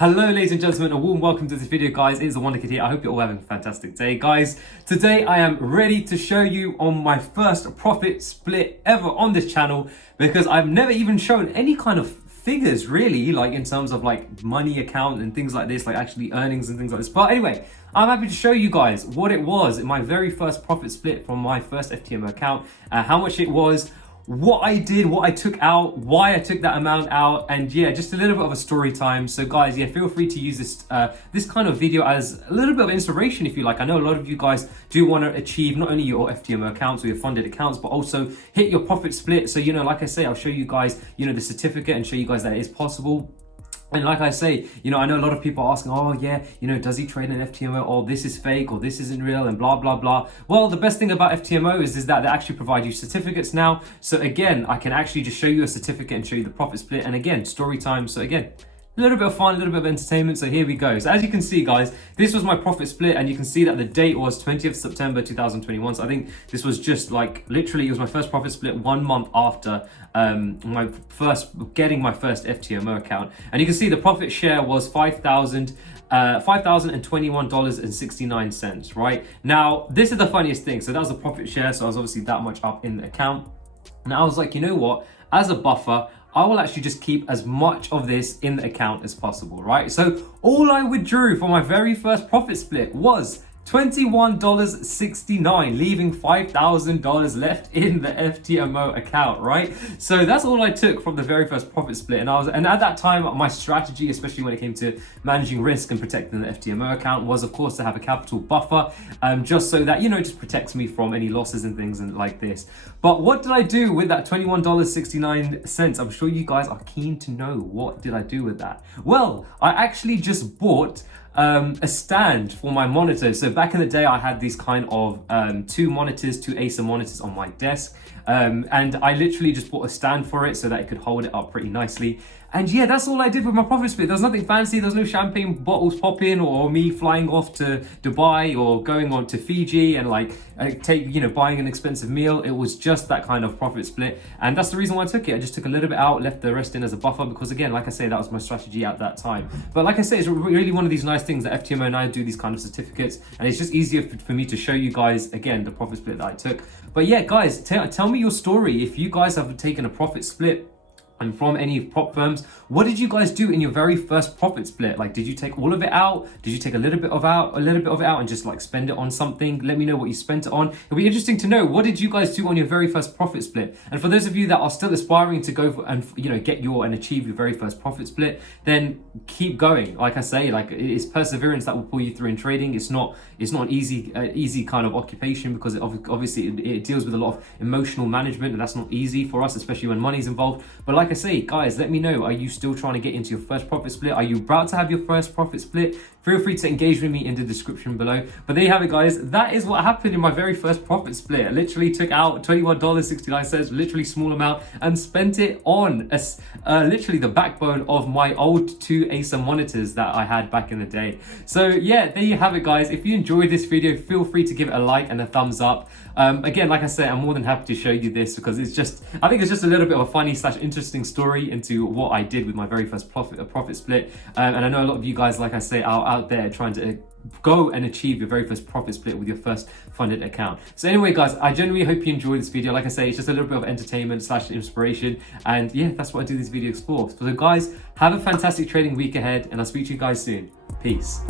Hello ladies and gentlemen, a warm welcome to this video guys. It is the Wonder Kid here. I hope you're all having a fantastic day guys. Today I am ready to show you on my first profit split ever on this channel, because I've never even shown any kind of figures really, like in terms of like money account and things like this, like actually earnings and things like this. But anyway, I'm happy to show you guys what it was in my very first profit split from my first Ftmo account, how much it was, what I did, what I took out, why I took that amount out, and yeah, just a little bit of a story time. So guys, yeah, feel free to use this this kind of video as a little bit of inspiration if you like. I know a lot of you guys do want to achieve not only your Ftmo accounts or your funded accounts, but also hit your profit split. So, you know, like I say, I'll show you guys, you know, the certificate and show you guys that it is possible. And like I say, you know, I know a lot of people are asking, oh yeah, you know, does he trade in FTMO? Or this is fake, or this isn't real, and blah, blah, blah. Well, the best thing about FTMO is that they actually provide you certificates now. So again, I can actually just show you a certificate and show you the profit split. And again, story time. So again, a little bit of fun, a little bit of entertainment. So here we go. So as you can see, guys, this was my profit split, and you can see that the date was 20th September 2021. So I think this was just like literally, it was my first profit split 1 month after getting my first FTMO account. And you can see the profit share was $5,021.69, right? Now, this is the funniest thing. So that was the profit share. So I was obviously that much up in the account. And I was like, you know what? As a buffer, I will actually just keep as much of this in the account as possible, right? So all I withdrew for my very first profit split was $21.69, leaving $5,000 left in the FTMO account, right? So that's all I took from the very first profit split. And at that time, my strategy, especially when it came to managing risk and protecting the FTMO account, was of course to have a capital buffer, just so that, you know, it just protects me from any losses and things and like this. But what did I do with that $21.69? I'm sure you guys are keen to know. What did I do with that? Well, I actually just bought a stand for my monitor. So back in the day, I had these kind of two Acer monitors on my desk, and I literally just bought a stand for it so that it could hold it up pretty nicely. And yeah, that's all I did with my profit split. There's nothing fancy. There's no champagne bottles popping, or me flying off to Dubai or going on to Fiji and like buying an expensive meal. It was just that kind of profit split. And that's the reason why I took it. I just took a little bit out, left the rest in as a buffer, because again, like I say, that was my strategy at that time. But like I say, it's really one of these nice things that FTMO and I do these kind of certificates, and it's just easier for me to show you guys, again, the profit split that I took. But yeah, guys, tell me your story. If you guys have taken a profit split and from any prop firms, what did you guys do in your very first profit split? Like, did you take all of it out? Did you take a little bit of it out and just like spend it on something? Let me know what you spent it on. It'll be interesting to know, what did you guys do on your very first profit split? And for those of you that are still aspiring to go for and, you know, get your and achieve your very first profit split, then keep going. Like I say, like, it's perseverance that will pull you through in trading. It's not an easy kind of occupation, because obviously it deals with a lot of emotional management, and that's not easy for us, especially when money's involved. But like I say, guys, let me know, are you still trying to get into your first profit split? Are you about to have your first profit split? Feel free to engage with me in the description below. But there you have it, guys. That is what happened in my very first profit split. I literally took out $21.69, literally small amount, and spent it on literally the backbone of my old two Acer monitors that I had back in the day. So yeah, there you have it, guys. If you enjoyed this video, feel free to give it a like and a thumbs up. Again, like I said, I'm more than happy to show you this, because it's just, I think it's just a little bit of a funny / interesting story into what I did with my very first profit split. And I know a lot of you guys, like I say, are out there trying to go and achieve your very first profit split with your first funded account. So anyway, guys, I genuinely hope you enjoyed this video. Like I say, it's just a little bit of entertainment / inspiration, and yeah, that's what I do these videos for. So guys, have a fantastic trading week ahead, and I'll speak to you guys soon. Peace.